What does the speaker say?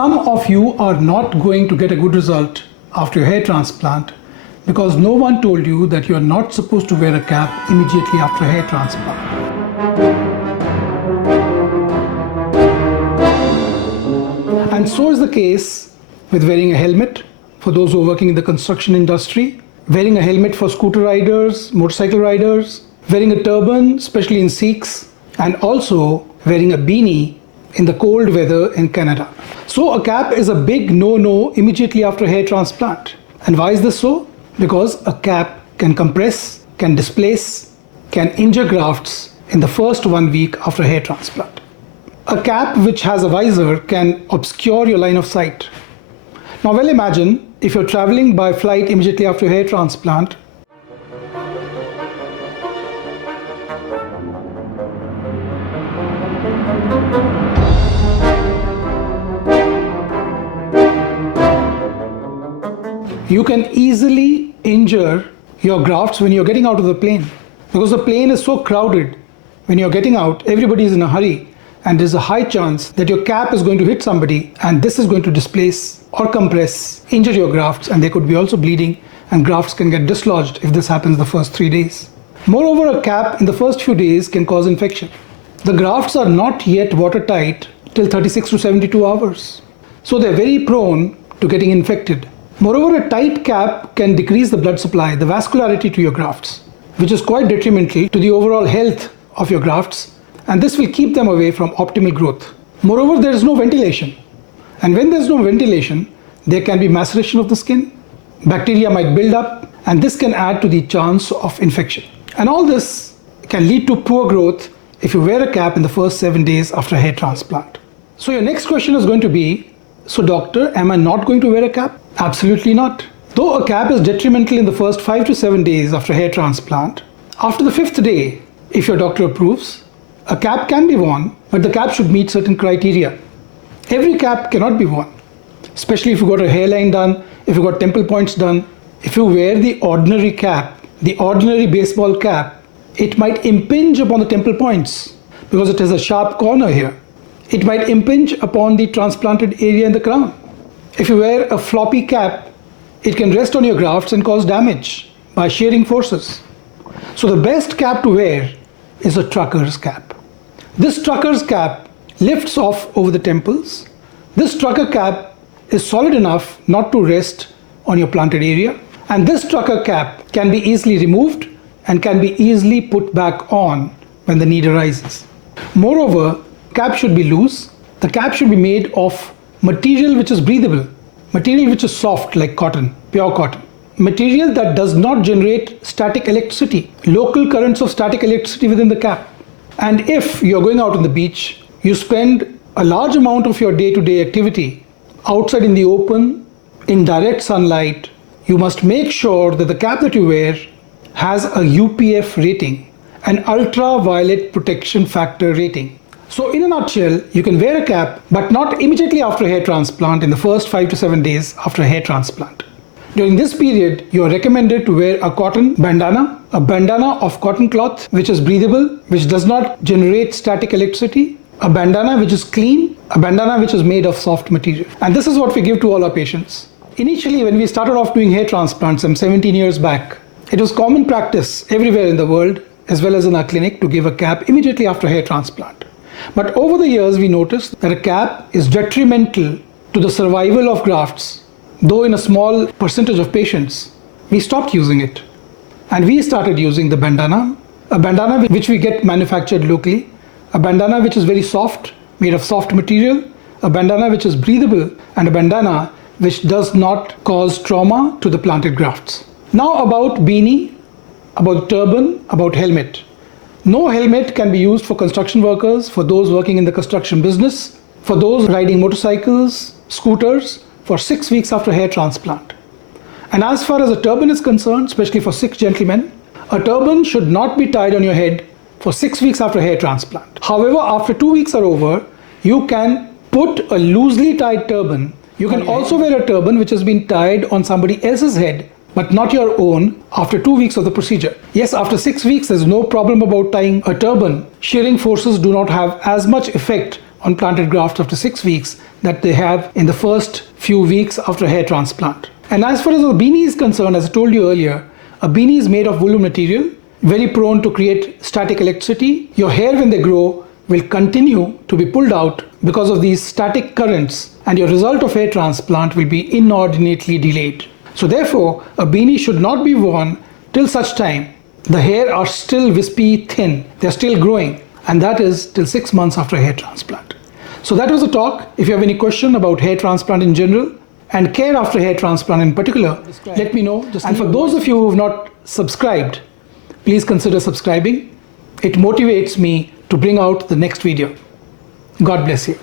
Some of you are not going to get a good result after your hair transplant because no one told you that you are not supposed to wear a cap immediately after a hair transplant. And so is the case with wearing a helmet for those who are working in the construction industry, wearing a helmet for scooter riders, motorcycle riders, wearing a turban, especially in Sikhs, and also wearing a beanie in the cold weather in Canada. So a cap is a big no-no immediately after a hair transplant. And why is this so? Because a cap can compress, can displace, can injure grafts in the first 1 week after a hair transplant. A cap which has a visor can obscure your line of sight. Now well, imagine if you're traveling by flight immediately after a hair transplant. You can easily injure your grafts when you're getting out of the plane, because the plane is so crowded. When you're getting out, everybody is in a hurry, and there's a high chance that your cap is going to hit somebody, and this is going to displace or compress, injure your grafts, and they could be also bleeding, and grafts can get dislodged if this happens the first 3 days. Moreover, a cap in the first few days can cause infection. The grafts are not yet watertight till 36 to 72 hours, so they're very prone to getting infected. Moreover, a tight cap can decrease the blood supply, the vascularity to your grafts, which is quite detrimental to the overall health of your grafts, and this will keep them away from optimal growth. Moreover, there is no ventilation, and when there is no ventilation, there can be maceration of the skin, bacteria might build up, and this can add to the chance of infection. And all this can lead to poor growth if you wear a cap in the first 7 days after a hair transplant. So your next question is going to be, so doctor, am I not going to wear a cap? Absolutely not. Though a cap is detrimental in the first 5 to 7 days after a hair transplant, after the 5th day, if your doctor approves, a cap can be worn, but the cap should meet certain criteria. Every cap cannot be worn, especially if you got a hairline done, if you got temple points done. If you wear the ordinary cap, the ordinary baseball cap, it might impinge upon the temple points because it has a sharp corner here. It might impinge upon the transplanted area in the crown. If you wear a floppy cap, it can rest on your grafts and cause damage by shearing forces. So the best cap to wear is a trucker's cap. This trucker's cap lifts off over the temples. This trucker cap is solid enough not to rest on your planted area. And this trucker cap can be easily removed and can be easily put back on when the need arises. Moreover, cap should be loose. The cap should be made of material which is breathable, material which is soft like cotton, pure cotton, material that does not generate static electricity, local currents of static electricity within the cap. And if you're going out on the beach, you spend a large amount of your day-to-day activity outside in the open, in direct sunlight, you must make sure that the cap that you wear has a UPF rating, an ultraviolet protection factor rating. So in a nutshell, you can wear a cap, but not immediately after a hair transplant in the first 5 to 7 days after a hair transplant. During this period, you are recommended to wear a cotton bandana, a bandana of cotton cloth which is breathable, which does not generate static electricity, a bandana which is clean, a bandana which is made of soft material. And this is what we give to all our patients. Initially, when we started off doing hair transplants some 17 years back, it was common practice everywhere in the world, as well as in our clinic, to give a cap immediately after a hair transplant. But over the years, we noticed that a cap is detrimental to the survival of grafts. Though in a small percentage of patients, we stopped using it. And we started using the bandana, a bandana which we get manufactured locally, a bandana which is very soft, made of soft material, a bandana which is breathable, and a bandana which does not cause trauma to the planted grafts. Now about beanie, about turban, about helmet. No helmet can be used for construction workers, for those working in the construction business, for those riding motorcycles, scooters, for 6 weeks after hair transplant. And as far as a turban is concerned, especially for Sikh gentlemen, a turban should not be tied on your head for 6 weeks after hair transplant. However, after 2 weeks are over, you can put a loosely tied turban. You can also wear a turban which has been tied on somebody else's head, but not your own, after 2 weeks of the procedure. Yes, after 6 weeks, there's no problem about tying a turban. Shearing forces do not have as much effect unplanted grafts after 6 weeks that they have in the first few weeks after a hair transplant. And as far as a beanie is concerned, as I told you earlier, a beanie is made of wool material, very prone to create static electricity. Your hair, when they grow, will continue to be pulled out because of these static currents, and your result of hair transplant will be inordinately delayed. So therefore, a beanie should not be worn till such time the hair are still wispy thin, they're still growing, and that is till 6 months after a hair transplant. So that was the talk. If you have any question about hair transplant in general and care after hair transplant in particular, let me know. And for those of you who have not subscribed, please consider subscribing. It motivates me to bring out the next video. God bless you.